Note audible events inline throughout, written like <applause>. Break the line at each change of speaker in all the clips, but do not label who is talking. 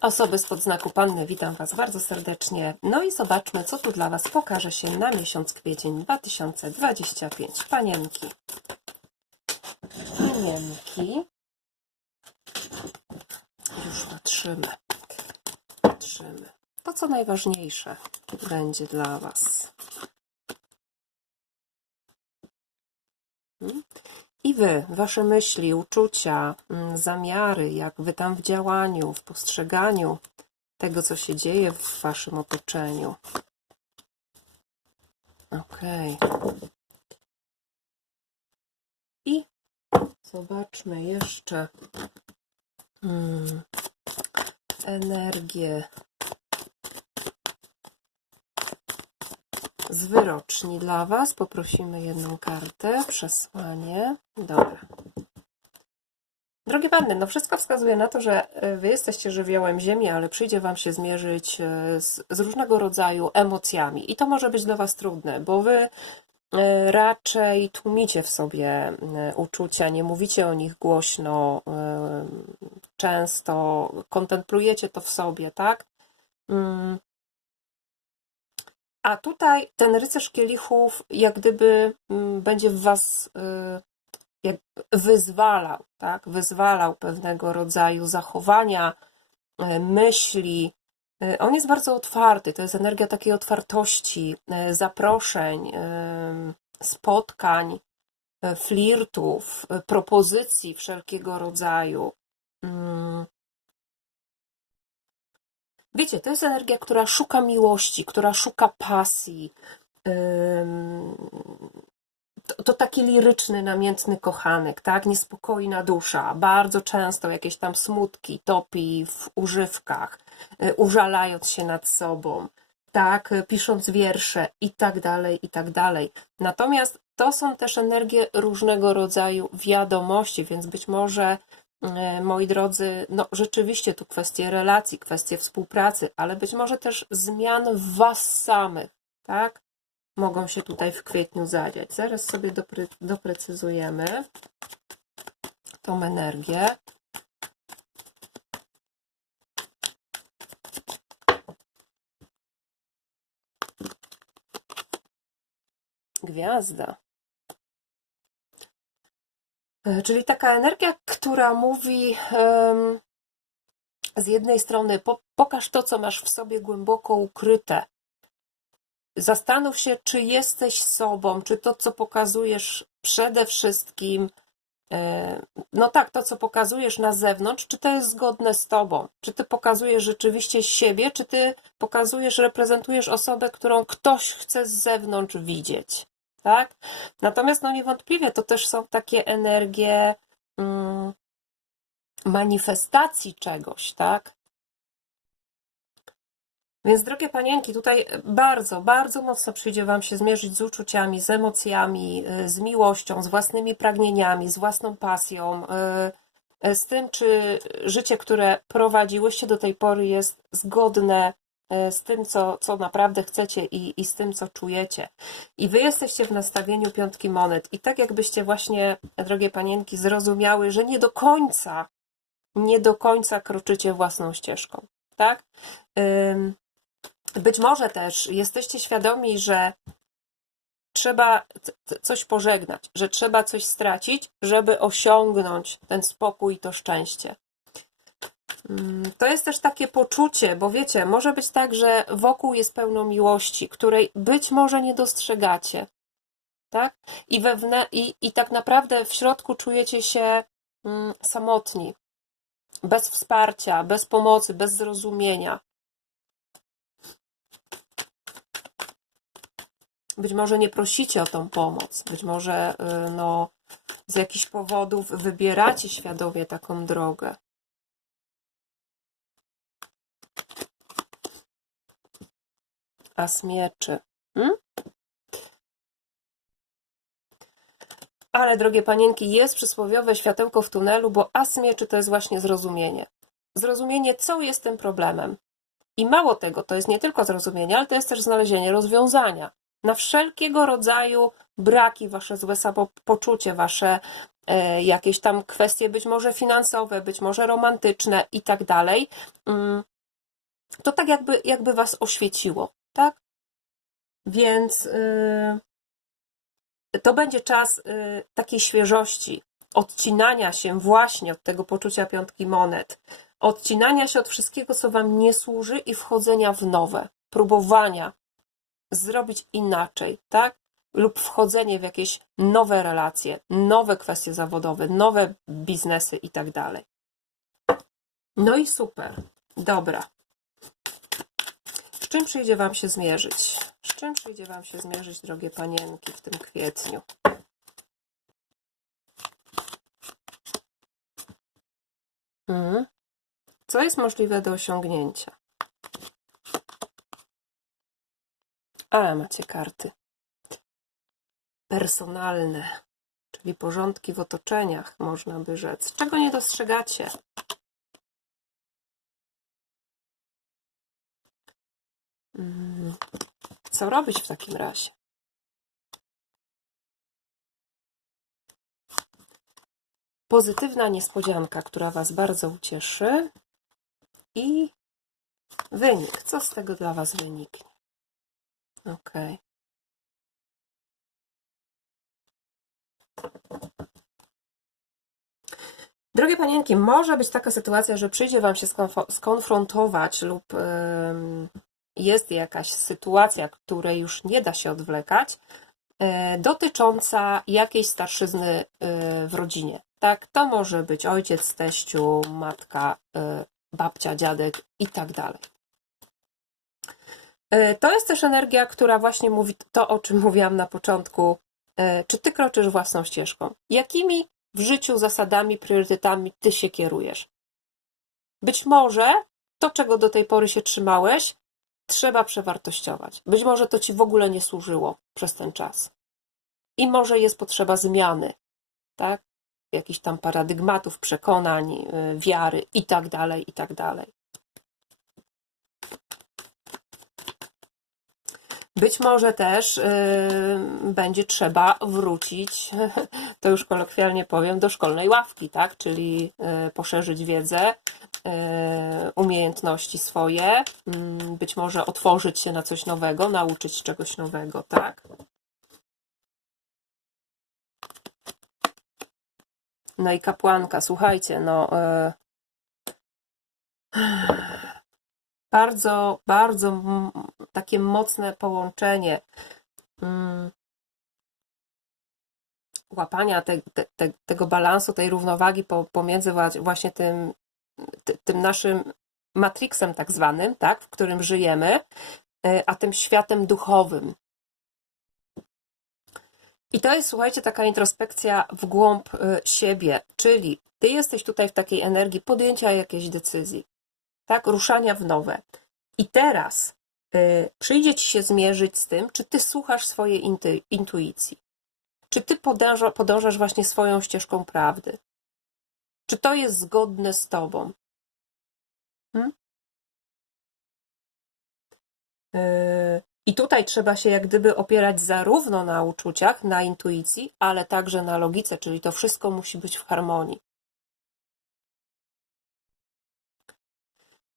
Osoby spod znaku Panny, witam Was bardzo serdecznie. No i zobaczmy, co tu dla Was pokaże się na miesiąc kwiecień 2025. Panienki. Panienki. Już patrzymy. Patrzymy. To, co najważniejsze będzie dla Was. Hmm? I wy, wasze myśli, uczucia, mm, zamiary, jak wy tam w działaniu, w postrzeganiu tego, co się dzieje w waszym otoczeniu. Okej. I zobaczmy jeszcze mm, energię z wyroczni dla Was. Poprosimy jedną kartę, przesłanie. Dobra. Drogie panny, no wszystko wskazuje na to, że e, Wy jesteście żywiołem Ziemi, ale przyjdzie Wam się zmierzyć e, z, z różnego rodzaju emocjami. I to może być dla Was trudne, bo Wy e, raczej tłumicie w sobie uczucia, nie mówicie o nich głośno, często kontemplujecie to w sobie, tak? Mm. A tutaj ten rycerz kielichów jak gdyby mm, będzie w was y, jak wyzwalał, tak? Wyzwalał pewnego rodzaju zachowania, y, myśli. Y, On jest bardzo otwarty, to jest energia takiej otwartości, zaproszeń, spotkań, flirtów, propozycji wszelkiego rodzaju. Wiecie, to jest energia, która szuka miłości, która szuka pasji. To, to taki liryczny, namiętny kochanek, tak? Niespokojna dusza. Bardzo często jakieś tam smutki topi w używkach, y, użalając się nad sobą, tak? Pisząc wiersze i tak dalej, i tak dalej. Natomiast to są też energie różnego rodzaju wiadomości, więc być może moi drodzy, no rzeczywiście tu kwestie relacji, kwestie współpracy, ale być może też zmian w Was samych, tak? Mogą się tutaj w kwietniu zadziać. Zaraz sobie dopre, doprecyzujemy tą energię. Gwiazda. E, Czyli taka energia, która mówi em, z jednej strony po, pokaż to, co masz w sobie głęboko ukryte. Zastanów się, czy jesteś sobą, czy to, co pokazujesz przede wszystkim, e, no tak, to, co pokazujesz na zewnątrz, czy to jest zgodne z tobą? Czy ty pokazujesz rzeczywiście siebie, czy ty pokazujesz, reprezentujesz osobę, którą ktoś chce z zewnątrz widzieć? Tak? Natomiast no niewątpliwie to też są takie energie mm, manifestacji czegoś, tak? Więc drogie panienki, tutaj bardzo, bardzo mocno przyjdzie Wam się zmierzyć z uczuciami, z emocjami, y, z miłością, z własnymi pragnieniami, z własną pasją, y, y, z tym, czy życie, które prowadziłyście do tej pory jest zgodne z tym, co, co naprawdę chcecie i, i z tym, co czujecie. I Wy jesteście w nastawieniu piątki monet i tak jakbyście właśnie, drogie panienki, zrozumiały, że nie do końca, nie do końca kroczycie własną ścieżką, tak? Być może też jesteście świadomi, że trzeba coś pożegnać, że trzeba coś stracić, żeby osiągnąć ten spokój i to szczęście. Mm, To jest też takie poczucie, bo wiecie, może być tak, że wokół jest pełno miłości, której być może nie dostrzegacie, tak? I, wewnę- i, i tak naprawdę w środku czujecie się mm, samotni, bez wsparcia, bez pomocy, bez zrozumienia. Być może nie prosicie o tą pomoc, być może y, no, z jakichś powodów wybieracie świadomie taką drogę. As mieczy. Hmm? Ale, drogie panienki, jest przysłowiowe światełko w tunelu, bo as mieczy to jest właśnie zrozumienie. Zrozumienie, co jest tym problemem. I mało tego, to jest nie tylko zrozumienie, ale to jest też znalezienie rozwiązania na wszelkiego rodzaju braki, wasze złe samopoczucie, wasze e, jakieś tam kwestie być może finansowe, być może romantyczne i tak dalej. Mm, to tak jakby, jakby was oświeciło, tak? Więc yy, to będzie yy, takiej świeżości, odcinania się właśnie od tego poczucia piątki monet, odcinania się od wszystkiego, co wam nie służy i wchodzenia w nowe, próbowania zrobić inaczej, tak? Lub wchodzenie w jakieś nowe relacje, nowe kwestie zawodowe, nowe biznesy i tak dalej. No i super. Dobra. Czym przyjdzie Wam się zmierzyć? Z czym przyjdzie Wam się zmierzyć, drogie panienki, w tym kwietniu? Hmm. Co jest możliwe do osiągnięcia? Ale macie karty. Personalne, czyli porządki w otoczeniach, można by rzec. Czego nie dostrzegacie? Co robić w takim razie? Pozytywna niespodzianka, która Was bardzo ucieszy i wynik. Co z tego dla Was wyniknie? Ok. Drogie panienki, może być taka sytuacja, że przyjdzie Wam się skonfrontować lub ym, jest jakaś sytuacja, której już nie da się odwlekać, y, dotycząca jakiejś starszyzny y, w rodzinie. Tak, to może być ojciec, teściu, matka, y, babcia, dziadek i tak dalej. To jest też energia, która właśnie mówi to, o czym mówiłam na początku. Czy ty kroczysz własną ścieżką? Jakimi w życiu zasadami, priorytetami ty się kierujesz? Być może to, czego do tej pory się trzymałeś, trzeba przewartościować. Być może to ci w ogóle nie służyło przez ten czas. I może jest potrzeba zmiany, tak? Jakichś tam paradygmatów, przekonań, y, wiary i tak dalej, i tak dalej. Być może też y, będzie trzeba wrócić, <laughs> to już kolokwialnie powiem, do szkolnej ławki, tak? Czyli y, poszerzyć wiedzę, umiejętności swoje, mm, być może otworzyć się na coś nowego, nauczyć czegoś nowego, tak? No i kapłanka, słuchajcie, no. y, bardzo, bardzo takie mocne połączenie mm, łapania te, te, te, tego balansu, tej równowagi po, pomiędzy wła- właśnie tym, ty- tym naszym matrixem tak zwanym, tak, w którym żyjemy, y, a tym światem duchowym. I to jest, słuchajcie, taka introspekcja w głąb y, siebie, czyli ty jesteś tutaj w takiej energii podjęcia jakiejś decyzji, tak, ruszania w nowe. I teraz y, przyjdzie ci się zmierzyć z tym, czy ty słuchasz swojej intuicji, czy ty podąża, podążasz właśnie swoją ścieżką prawdy, czy to jest zgodne z tobą. Hmm? Y, I tutaj trzeba się jak gdyby opierać zarówno na uczuciach, na intuicji, ale także na logice, czyli to wszystko musi być w harmonii.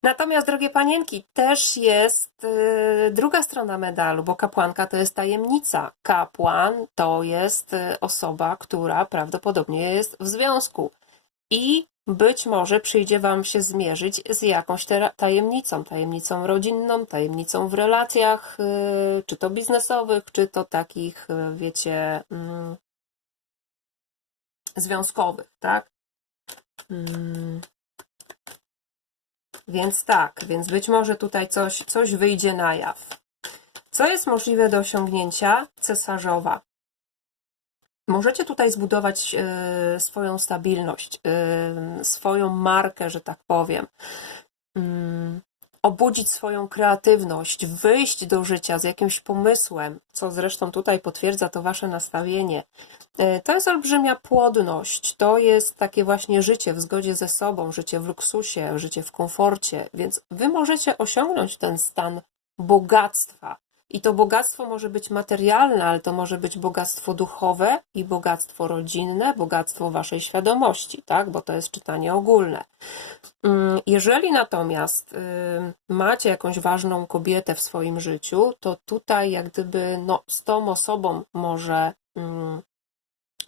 Natomiast, drogie panienki, też jest y, druga strona medalu, bo kapłanka to jest tajemnica. Kapłan to jest y, osoba, która prawdopodobnie jest w związku i być może przyjdzie Wam się zmierzyć z jakąś tajemnicą, tajemnicą rodzinną, tajemnicą w relacjach, y, czy to biznesowych, czy to takich, y, wiecie, mm, związkowych, tak? Mm. Więc tak, więc być może tutaj coś, coś wyjdzie na jaw. Co jest możliwe do osiągnięcia? Cesarzowa. Możecie tutaj zbudować e, swoją stabilność, e, swoją markę, że tak powiem. Mm, obudzić swoją kreatywność, wyjść do życia z jakimś pomysłem, co zresztą tutaj potwierdza to wasze nastawienie. E, To jest olbrzymia płodność, to jest takie właśnie życie w zgodzie ze sobą, życie w luksusie, życie w komforcie, więc wy możecie osiągnąć ten stan bogactwa. I to bogactwo może być materialne, ale to może być bogactwo duchowe i bogactwo rodzinne, bogactwo waszej świadomości, tak? Bo to jest czytanie ogólne. Mm, Jeżeli natomiast y, macie jakąś ważną kobietę w swoim życiu, to tutaj jak gdyby no, z tą osobą może mm,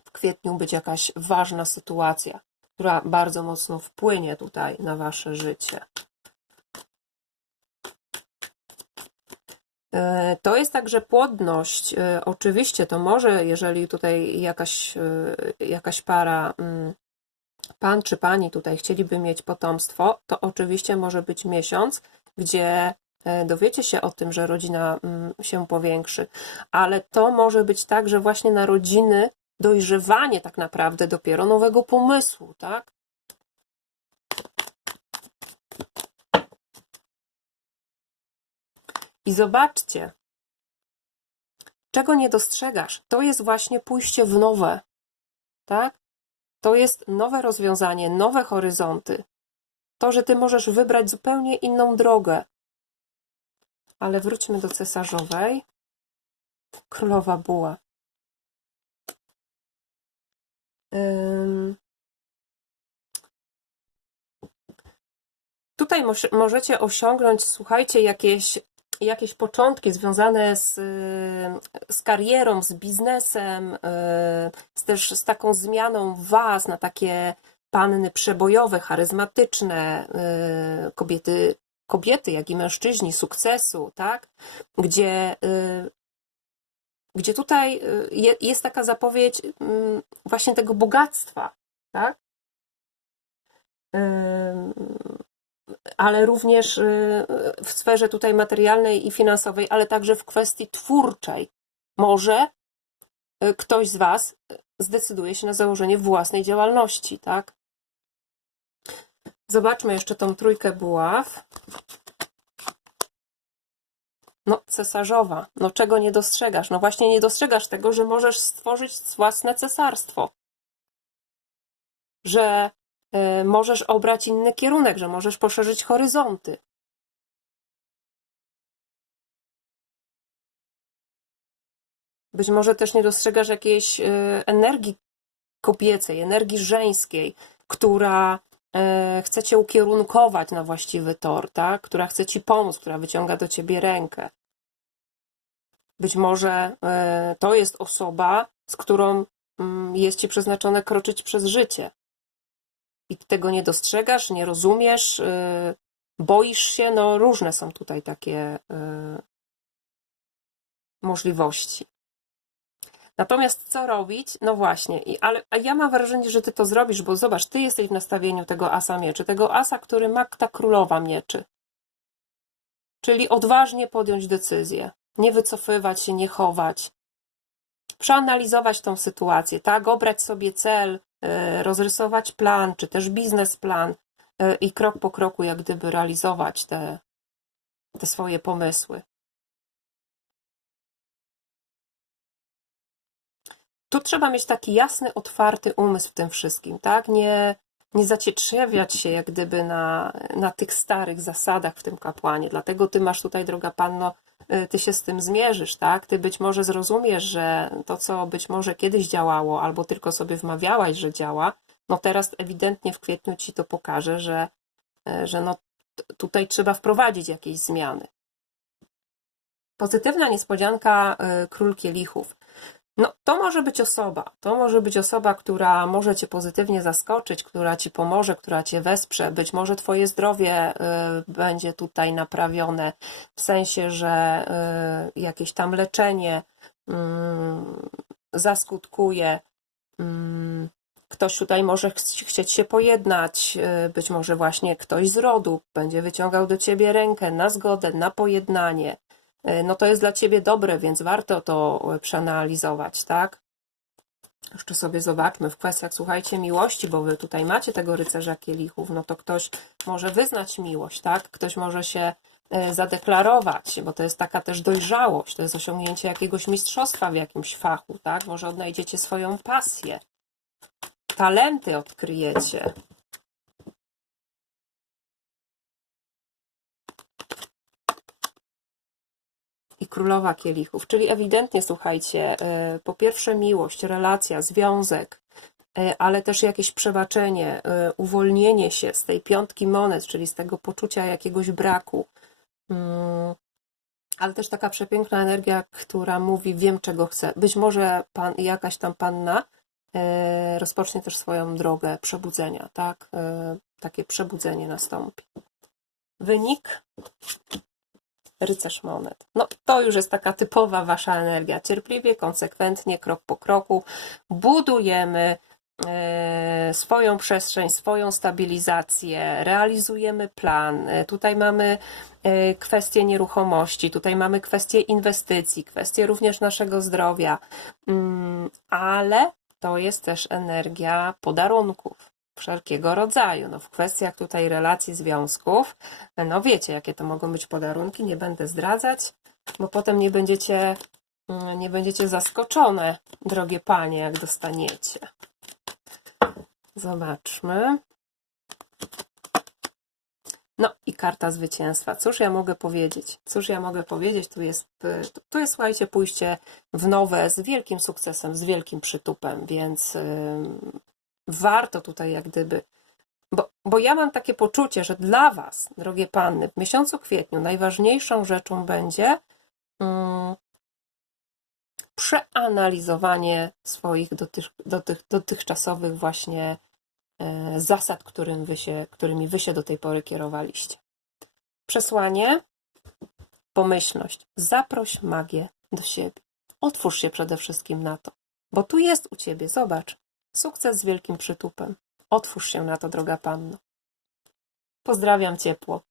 w kwietniu być jakaś ważna sytuacja, która bardzo mocno wpłynie tutaj na wasze życie. To jest także płodność. E, Oczywiście to może, jeżeli tutaj jakaś, e, jakaś para, mm, pan czy pani tutaj chcieliby mieć potomstwo, to oczywiście może być miesiąc, gdzie e, dowiecie się o tym, że rodzina mm, się powiększy, ale to może być tak, że właśnie narodziny, dojrzewanie tak naprawdę dopiero nowego pomysłu, tak? I zobaczcie, czego nie dostrzegasz. To jest właśnie pójście w nowe, tak? To jest nowe rozwiązanie, nowe horyzonty. To, że ty możesz wybrać zupełnie inną drogę. Ale wróćmy do cesarzowej. Królowa buła. Tutaj moż- możecie osiągnąć, słuchajcie, jakieś, jakieś początki związane z, y, z karierą, z biznesem, y, z też z taką zmianą was na takie panny przebojowe, charyzmatyczne, y, kobiety, kobiety, jak i mężczyźni sukcesu, tak? Gdzie, gdzie tutaj je- jest taka zapowiedź mm, właśnie tego bogactwa, tak? Ale również y, w sferze tutaj materialnej i finansowej, ale także w kwestii twórczej. Może y, ktoś z Was zdecyduje się na założenie własnej działalności, tak? Zobaczmy jeszcze tą trójkę buław. No, cesarzowa. No, czego nie dostrzegasz? No właśnie nie dostrzegasz tego, że możesz stworzyć własne cesarstwo. Że y, możesz obrać inny kierunek, że możesz poszerzyć horyzonty. Być może też nie dostrzegasz jakiejś y, energii kobiecej, energii żeńskiej, która y, chce cię ukierunkować na właściwy tor, tak? która chce ci pomóc, która wyciąga do ciebie rękę. Być może to jest osoba, z którą mm, jest ci przeznaczone kroczyć przez życie. I tego nie dostrzegasz, nie rozumiesz, y, boisz się, no różne są tutaj takie y, możliwości. Natomiast co robić? No właśnie, ale ja mam wrażenie, że ty to zrobisz, bo zobacz, ty jesteś w nastawieniu tego asa mieczy, tego asa, który ma ta królowa mieczy. Czyli odważnie podjąć decyzję, nie wycofywać się, nie chować. Przeanalizować tą sytuację, tak? Obrać sobie cel, rozrysować plan, czy też biznesplan y, i krok po kroku, jak gdyby realizować te, te swoje pomysły. tu trzeba mieć taki jasny, otwarty umysł w tym wszystkim, tak? Nie, nie zacietrzewiać się jak gdyby na, na tych starych zasadach w tym kapłanie. Dlatego ty masz tutaj, droga panno, ty się z tym zmierzysz, tak? Ty być może zrozumiesz, że to, co być może kiedyś działało, albo tylko sobie wmawiałaś, że działa, no teraz ewidentnie w kwietniu ci to pokaże, że, y, że no tutaj trzeba wprowadzić jakieś zmiany. Pozytywna niespodzianka y, król kielichów. No, to może być osoba. To może być osoba, która może Cię pozytywnie zaskoczyć, która Ci pomoże, która Cię wesprze. Być może Twoje zdrowie y, będzie tutaj naprawione, w sensie, że y, jakieś tam leczenie mm, zaskutkuje. Mm, Ktoś tutaj może ch- chcieć się pojednać, y, być może właśnie ktoś z rodu będzie wyciągał do Ciebie rękę na zgodę, na pojednanie no to jest dla ciebie dobre, więc warto to przeanalizować, tak? Jeszcze sobie zobaczmy w kwestiach, słuchajcie, miłości, bo wy tutaj macie tego rycerza kielichów, no to ktoś może wyznać miłość, tak? Ktoś może się e, zadeklarować, bo to jest taka też dojrzałość, to jest osiągnięcie jakiegoś mistrzostwa w jakimś fachu, tak? Może odnajdziecie swoją pasję, talenty odkryjecie. I królowa kielichów, czyli ewidentnie, słuchajcie, y, po pierwsze miłość, relacja, związek, e, ale też jakieś przebaczenie, e, uwolnienie się z tej piątki monet, czyli z tego poczucia jakiegoś braku. Mm, ale też taka przepiękna energia, która mówi, wiem czego chcę. Być może pan, jakaś tam panna e, rozpocznie też swoją drogę przebudzenia, tak? E, takie przebudzenie nastąpi. Wynik rycerz monet. No to już jest taka typowa wasza energia. Cierpliwie, konsekwentnie, krok po kroku budujemy e, swoją przestrzeń, swoją stabilizację, realizujemy plan. E, Tutaj mamy e, kwestie nieruchomości, tutaj mamy kwestie inwestycji, kwestie również naszego zdrowia, Mm, ale to jest też energia podarunków wszelkiego rodzaju. No, w kwestiach tutaj relacji, związków, no wiecie, jakie to mogą być podarunki, nie będę zdradzać, bo potem nie będziecie, mm, nie będziecie zaskoczone, drogie panie, jak dostaniecie. Zobaczmy. No i karta zwycięstwa. Cóż ja mogę powiedzieć? Cóż ja mogę powiedzieć? Tu jest, y, tu jest słuchajcie, pójście w nowe z wielkim sukcesem, z wielkim przytupem, więc warto tutaj jak gdyby. Bo, bo ja mam takie poczucie, że dla Was, drogie panny, w miesiącu kwietniu najważniejszą rzeczą będzie mm, przeanalizowanie swoich dotych, dotych, dotychczasowych właśnie e, zasad, którym wy się, którymi Wy się do tej pory kierowaliście. Przesłanie, pomyślność. Zaproś magię do siebie. Otwórz się przede wszystkim na to, bo tu jest u Ciebie, zobacz. Sukces z wielkim przytupem. Otwórz się na to, droga panno. Pozdrawiam ciepło.